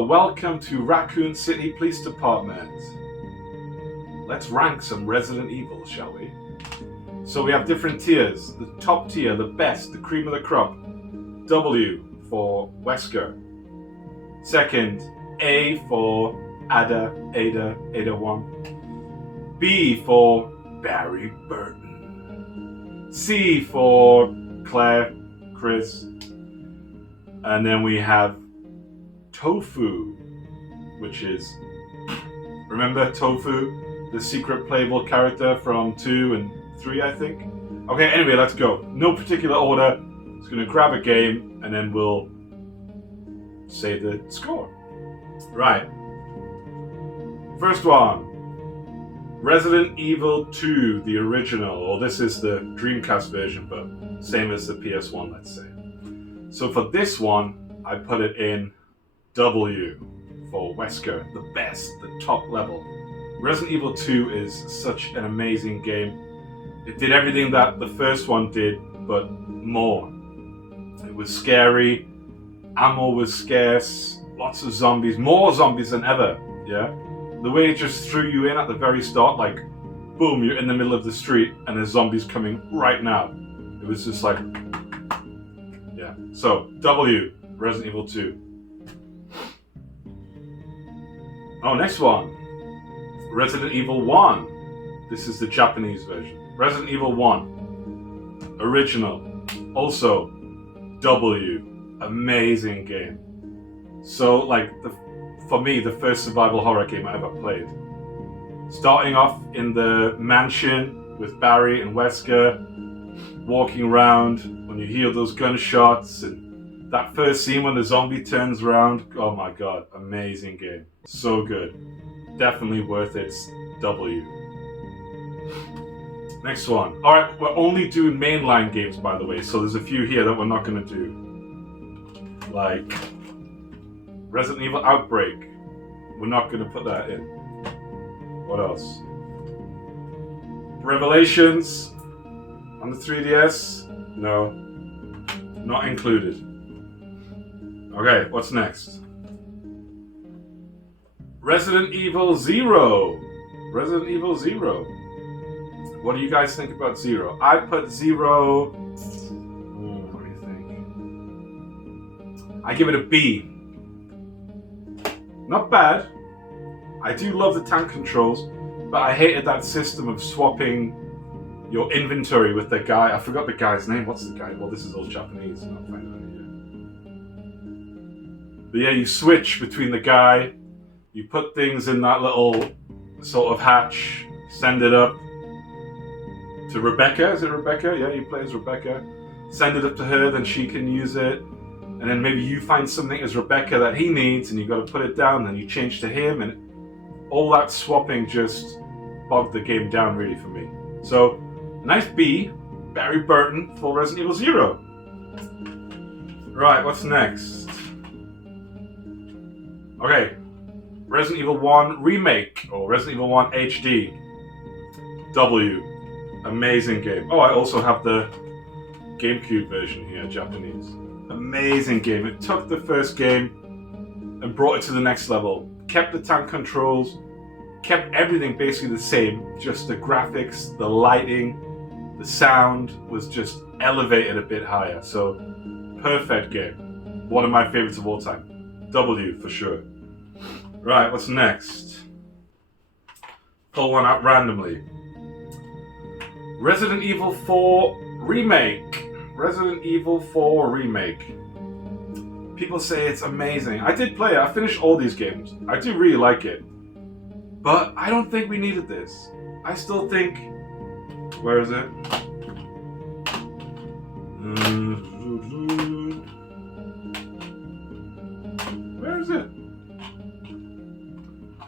Hello, welcome to Raccoon City Police Department. Let's rank some Resident Evil, shall we? So we have different tiers. The top tier, the best, the cream of the crop. W for Wesker. Second, A for Ada 1. B for Barry Burton. C for Claire, Chris. And then we have Tofu, which is, remember Tofu? The secret playable character from 2 and 3, I think? Okay, anyway, let's go. No particular order. Just gonna grab a game and then we'll say the score. Right. First one. Resident Evil 2, the original. Or this is the Dreamcast version, but same as the PS1, let's say. So for this one, I put it in W for Wesker, the best, the top level. Resident Evil 2 is such an amazing game. It did everything that the first one did, but more. It was scary, ammo was scarce, lots of zombies, more zombies than ever, yeah? The way it just threw you in at the very start, like, boom, you're in the middle of the street and there's zombies coming right now. It was just like, yeah. So, W, Resident Evil 2. Oh, next one. Resident Evil 1. This is the Japanese version. Resident Evil 1. Original. Also, W. Amazing game. So, like, for me, the first survival horror game I ever played. Starting off in the mansion with Barry and Wesker, walking around when you hear those gunshots, and that first scene when the zombie turns around, oh my god, amazing game. So good. Definitely worth its W. Next one. Alright, we're only doing mainline games, by the way, so there's a few here that we're not going to do. Like Resident Evil Outbreak. We're not going to put that in. What else? Revelations on the 3DS? No. Not included. Okay, what's next? Resident Evil 0. Resident Evil 0. What do you guys think about 0? I put 0... What do you think? I give it a B. Not bad. I do love the tank controls, but I hated that system of swapping your inventory with the guy. I forgot the guy's name. What's the guy? Well, this is all Japanese. I'm not finding it here. But yeah, you switch between the guy. You put things in that little sort of hatch, send it up to Rebecca. Is it Rebecca? Yeah, you play as Rebecca. Send it up to her, then she can use it. And then maybe you find something as Rebecca that he needs, and you got to put it down, then you change to him, and all that swapping just bogged the game down really for me. So, nice B, Barry Burton for Resident Evil 0. Right, what's next? Okay, Resident Evil 1 Remake, or Resident Evil 1 HD. W. Amazing game. Oh, I also have the GameCube version here, Japanese. Amazing game. It took the first game and brought it to the next level. Kept the tank controls, kept everything basically the same. Just the graphics, the lighting, the sound was just elevated a bit higher. So, perfect game. One of my favorites of all time. W for sure. Right, what's next? Pull one out randomly. Resident Evil 4 Remake. Resident Evil 4 Remake. People say it's amazing. I did play it. I finished all these games. I do really like it. But I don't think we needed this. I still think... Where is it? Where is it?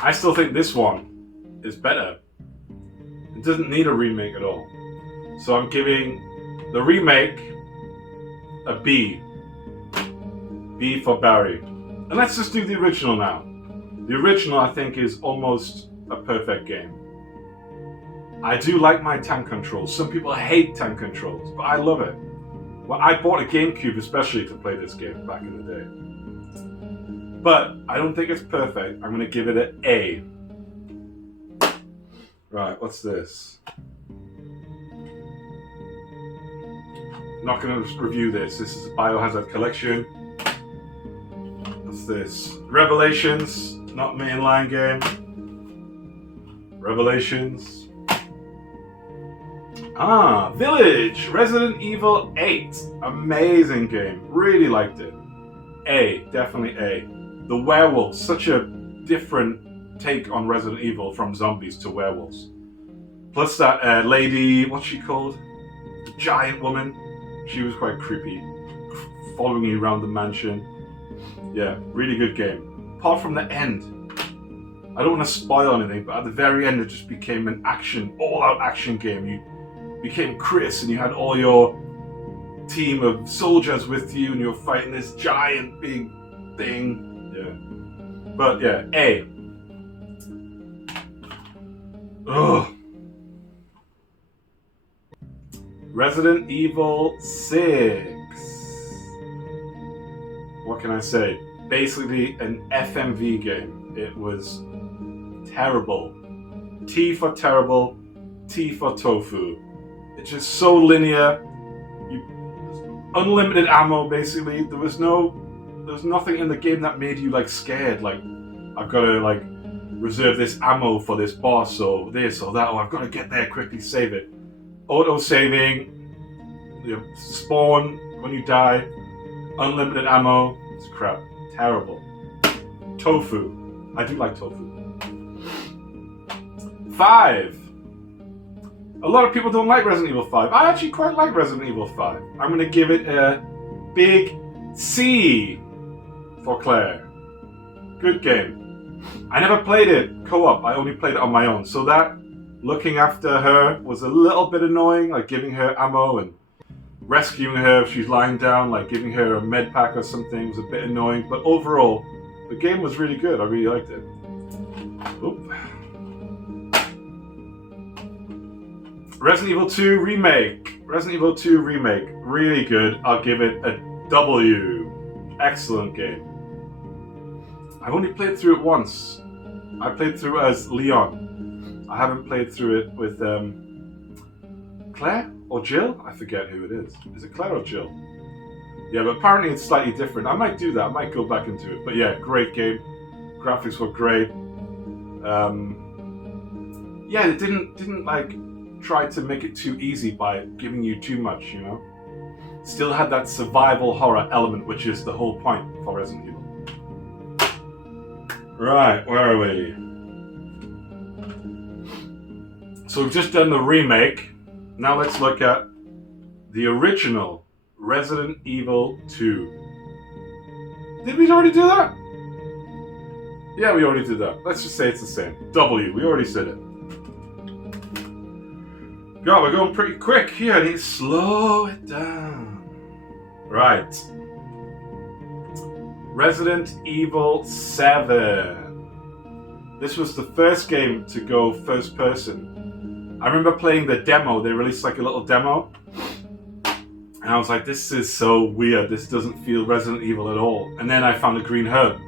I still think this one is better. It doesn't need a remake at all. So I'm giving the remake a B. B for Barry. And let's just do the original now. The original, I think, is almost a perfect game. I do like my tank controls. Some people hate tank controls, but I love it. Well, I bought a GameCube especially to play this game back in the day. But I don't think it's perfect. I'm going to give it an A. Right, what's this? Not going to review this. This is a Biohazard collection. What's this? Revelations, not mainline game. Revelations. Village, Resident Evil 8. Amazing game. Really liked it. A, definitely A. The werewolves, such a different take on Resident Evil from zombies to werewolves. Plus that lady, what's she called? The giant woman. She was quite creepy, following you around the mansion. Yeah, really good game. Apart from the end. I don't want to spoil anything, but at the very end it just became an action, all-out action game. You became Chris and you had all your team of soldiers with you and you were fighting this giant big thing. Yeah. But yeah, A. Ugh. Resident Evil 6. What can I say? Basically an FMV game. It was terrible. T for terrible, T for tofu. It's just so linear. Unlimited ammo, basically. There was nothing in the game that made you like scared. Like, I've got to like reserve this ammo for this boss or this or that, or I've got to get there quickly, save it. Auto saving, spawn when you die, unlimited ammo. It's crap. Terrible. Tofu. I do like tofu. 5. A lot of people don't like Resident Evil 5. I actually quite like Resident Evil 5. I'm going to give it a big C for Claire. Good game. I never played it co-op. I only played it on my own. So that looking after her was a little bit annoying, like giving her ammo and rescuing her if she's lying down, like giving her a med pack or something was a bit annoying. But overall, the game was really good. I really liked it. Oop. Resident Evil 2 Remake. Resident Evil 2 Remake. Really good. I'll give it a W. Excellent game. I've only played through it once. I played through it as Leon. I haven't played through it with Claire or Jill? I forget who it is. Is it Claire or Jill? Yeah, but apparently it's slightly different. I might do that. I might go back into it. But yeah, great game. Graphics were great. Yeah, it didn't like try to make it too easy by giving you too much, you know? Still had that survival horror element, which is the whole point for Resident Evil. Right, where are we? So we've just done the remake. Now let's look at the original Resident Evil 2. Did we already do that? Yeah, we already did that. Let's just say it's the same. W, we already said it. God, we're going pretty quick here. I need to slow it down. Right. Resident Evil 7. This was the first game to go first person. I remember playing the demo. They released like a little demo. And I was like, this is so weird. This doesn't feel Resident Evil at all. And then I found a green herb. I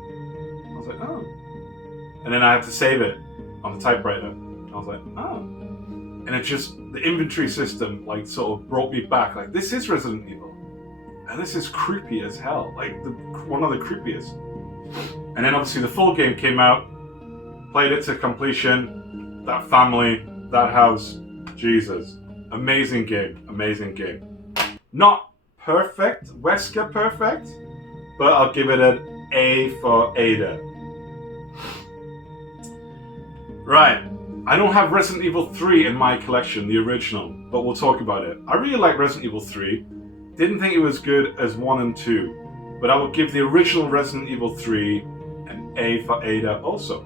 was like, oh. And then I had to save it on the typewriter. I was like, oh. And it just, the inventory system like sort of brought me back. Like, this is Resident Evil. And this is creepy as hell. Like, one of the creepiest. And then obviously the full game came out. Played it to completion. That family, that house. Jesus. Amazing game. Amazing game. Not perfect, Wesker perfect, but I'll give it an A for Ada. Right, I don't have Resident Evil 3 in my collection, the original, but we'll talk about it. I really like Resident Evil 3. Didn't think it was good as 1 and 2, but I will give the original Resident Evil 3 an A for Ada also.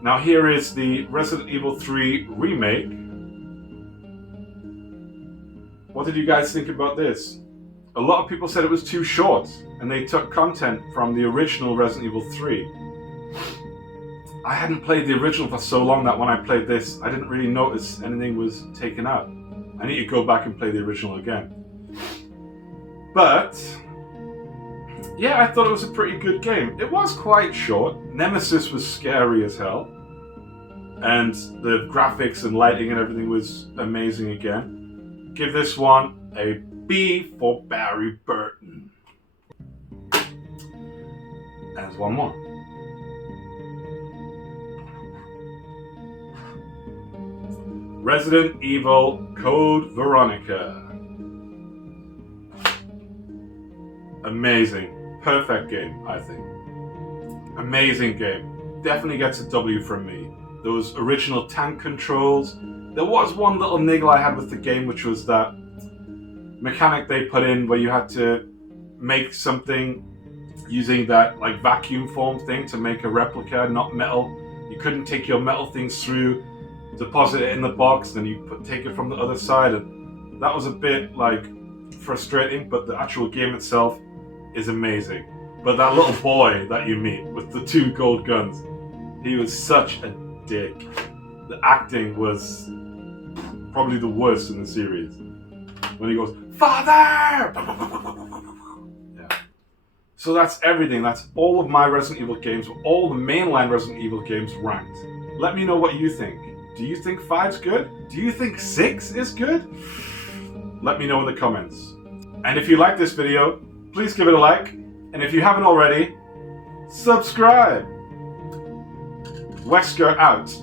Now here is the Resident Evil 3 remake. What did you guys think about this? A lot of people said it was too short, and they took content from the original Resident Evil 3. I hadn't played the original for so long that when I played this, I didn't really notice anything was taken out. I need to go back and play the original again. But yeah, I thought it was a pretty good game. It was quite short. Nemesis was scary as hell. And the graphics and lighting and everything was amazing again. Give this one a B for Barry Burton. And there's one more. Resident Evil Code Veronica. Amazing. Perfect game, I think. Amazing game. Definitely gets a W from me. Those original tank controls. There was one little niggle I had with the game, which was that mechanic they put in where you had to make something using that like vacuum form thing to make a replica, not metal. You couldn't take your metal things through, deposit it in the box, then you take it from the other side, and that was a bit like frustrating, but the actual game itself is amazing. But that little boy that you meet with the 2 gold guns, he was such a dick. The acting was probably the worst in the series. When he goes, "Father!" Yeah. So that's everything. That's all of my Resident Evil games, all the mainline Resident Evil games ranked. Let me know what you think. Do you think 5's good? Do you think 6 is good? Let me know in the comments. And if you like this video, please give it a like. And if you haven't already, subscribe. Wesker out.